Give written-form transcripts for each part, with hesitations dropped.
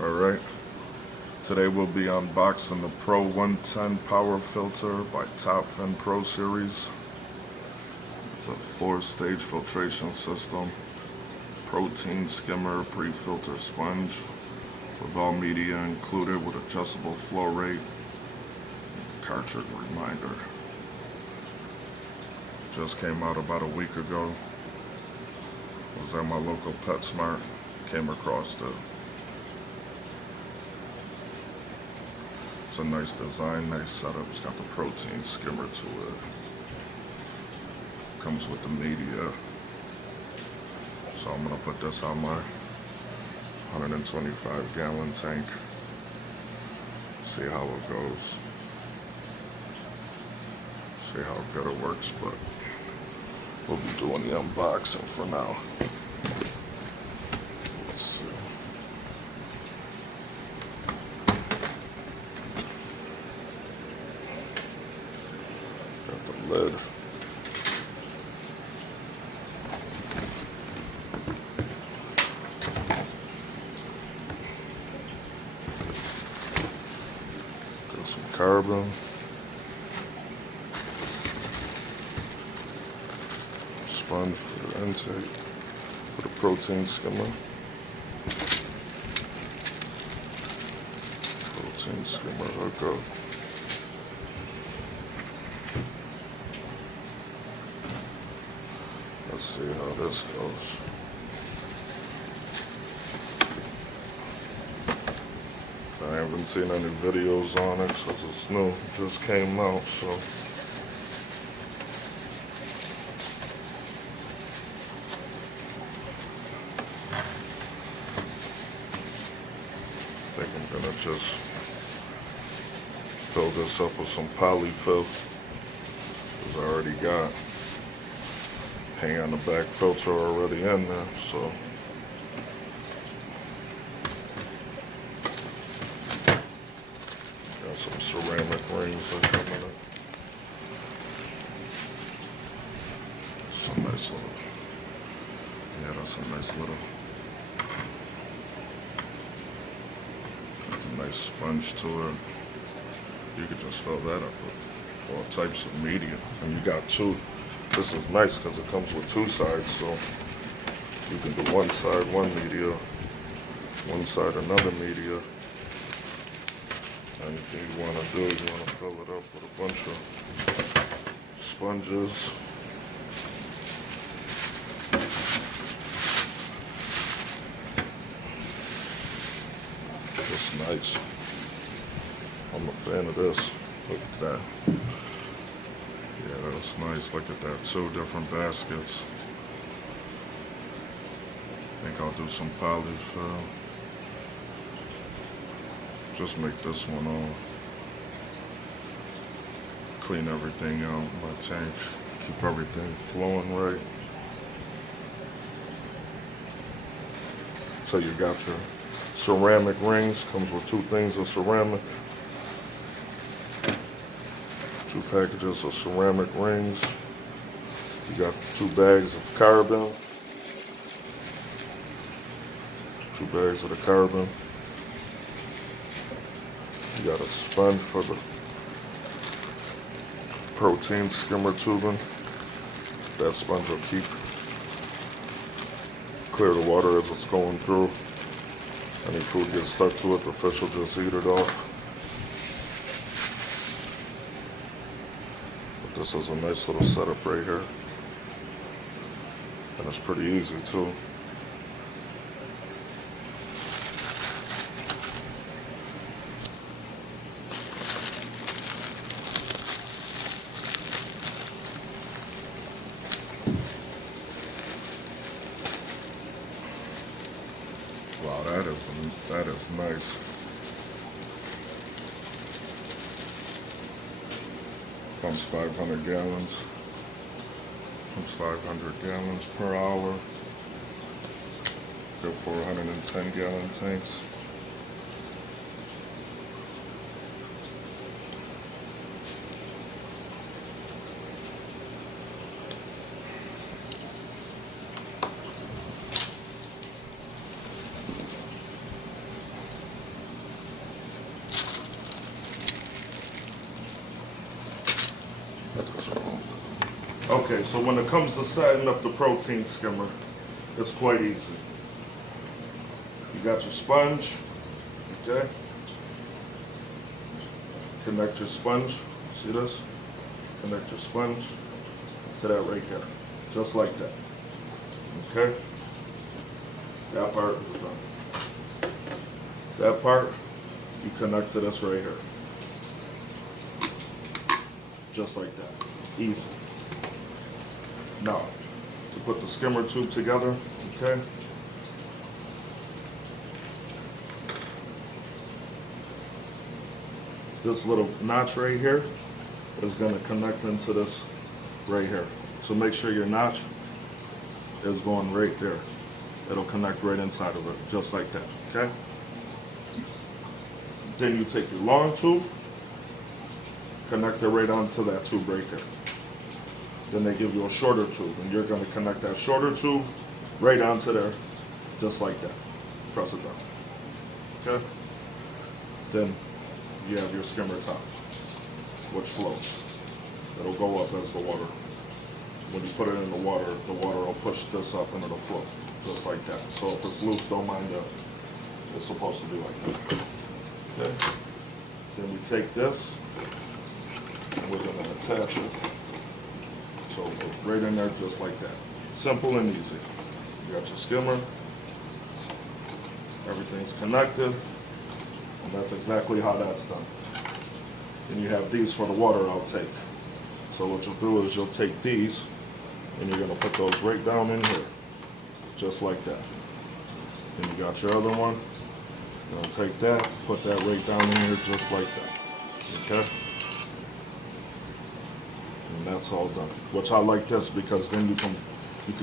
Alright, today we'll be unboxing the Pro 110 Power Filter by Top Fin Pro Series. It's a 4-stage filtration system, protein skimmer, pre-filter sponge, with all media included with adjustable flow rate, cartridge reminder. Just came out about a week ago. Was at my local Petsmart, came across it. It's a nice design, nice setup. It's got the protein skimmer to it. Comes with the media. So I'm gonna put this on my 125-gallon tank. See how it goes. See how good it works, but we'll be doing the unboxing for now. Let's see. Got the lid. Got some carbon. Sponge for the intake, for the protein skimmer. Protein skimmer hookup. Let's see how this goes. I haven't seen any videos on it because it's new, it just came out, so. I think I'm gonna just fill this up with some polyfill, because I already got hang on the back filter already in there, so. Got some ceramic rings that come in it. Some nice little, yeah, that's a nice little. Got a nice sponge to it. You could just fill that up with all types of media. And you got two. This is nice because it comes with two sides, so you can do one side, one media, one side, another media. Anything you want to do, you want to fill it up with a bunch of sponges. It's nice. I'm a fan of this. Look at that. Yeah, that's nice. Look at that. 2 different baskets. I think I'll do some polyfill. Just make this one all. Clean everything out in my tank. Keep everything flowing right. So you got your ceramic rings. Comes with 2 things of ceramic. 2 packages of ceramic rings. You got 2 bags of carbon. 2 bags of the carbon. You got a sponge for the protein skimmer tubing. That sponge will clear the water as it's going through. Any food gets stuck to it, the fish will just eat it off. But this is a nice little setup right here. And it's pretty easy too. Wow, that is nice. Pumps 500 gallons. Pumps 500 gallons per hour. Good for 110-gallon tanks. Okay, so when it comes to setting up the protein skimmer, it's quite easy. You got your sponge, okay? Connect your sponge, see this? Connect your sponge to that right there, just like that, okay? That part is done. That part, you connect to this right here. Just like that, easy. Now, to put the skimmer tube together, okay? This little notch right here is gonna connect into this right here. So make sure your notch is going right there. It'll connect right inside of it, just like that, okay? Then you take your long tube, connect it right onto that tube right there. Then they give you a shorter tube, and you're gonna connect that shorter tube right onto there, just like that. Press it down, okay? Then you have your skimmer top, which floats. It'll go up as the water. When you put it in the water will push this up and it'll float, just like that. So if it's loose, don't mind that. It's supposed to be like that. Okay? Then we take this, and we're gonna attach it. So it goes right in there just like that. Simple and easy. You got your skimmer, everything's connected, and that's exactly how that's done. Then you have these for the water outtake. So what you'll do is you'll take these, and you're gonna put those right down in here, just like that. Then you got your other one. You'll take that, put that right down in here, just like that. Okay? And that's all done. Which I like this because then you can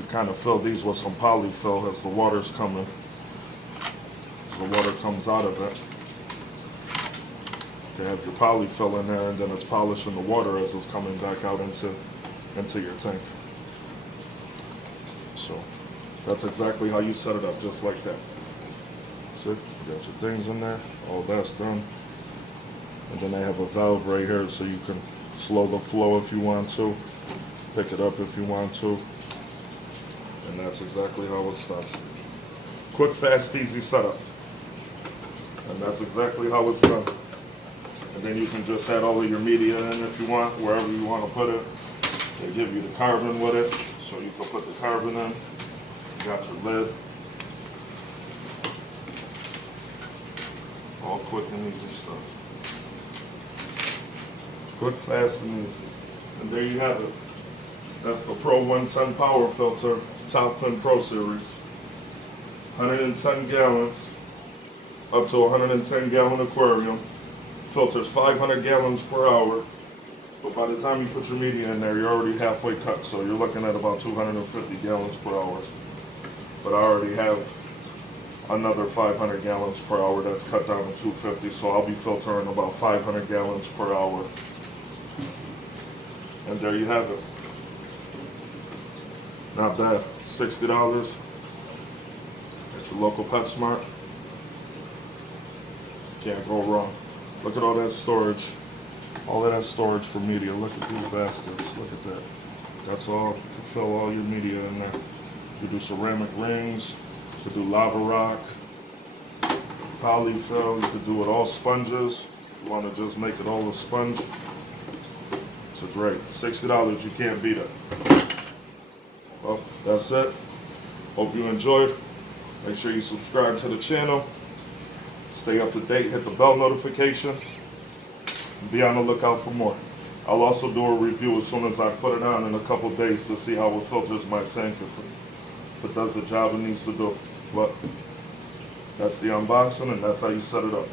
kind of fill these with some polyfill as the water's coming. As the water comes out of it. You have your polyfill in there, and then it's polishing the water as it's coming back out into your tank. So that's exactly how you set it up, just like that. See, you got your things in there, all that's done. And then they have a valve right here so you can slow the flow if you want to, pick it up if you want to. And that's exactly how it's done. Quick, fast, easy setup. And that's exactly how it's done. And then you can just add all of your media in if you want, wherever you want to put it. They give you the carbon with it, so you can put the carbon in. You got your lid. All quick and easy stuff. Quick, fast, and easy. And there you have it. That's the Pro 110 Power Filter, Top Fin Pro Series. 110 gallons, up to 110 gallon aquarium. Filters 500 gallons per hour. But by the time you put your media in there, you're already halfway cut. So you're looking at about 250 gallons per hour. But I already have another 500 gallons per hour that's cut down to 250. So I'll be filtering about 500 gallons per hour. And there you have it. Not bad. $60 at your local Petsmart. Can't go wrong. Look at all that storage. All of that storage for media. Look at these baskets. Look at that. That's all. You can fill all your media in there. You do ceramic rings. You can do lava rock. Polyfill. You can do it all sponges. If you want to just make it all a sponge. It's a great. $60. You can't beat it. Well, that's it. Hope you enjoyed. Make sure you subscribe to the channel. Stay up to date. Hit the bell notification. Be on the lookout for more. I'll also do a review as soon as I put it on in a couple days to see how it filters my tank, if it does the job it needs to do. But that's the unboxing, and that's how you set it up.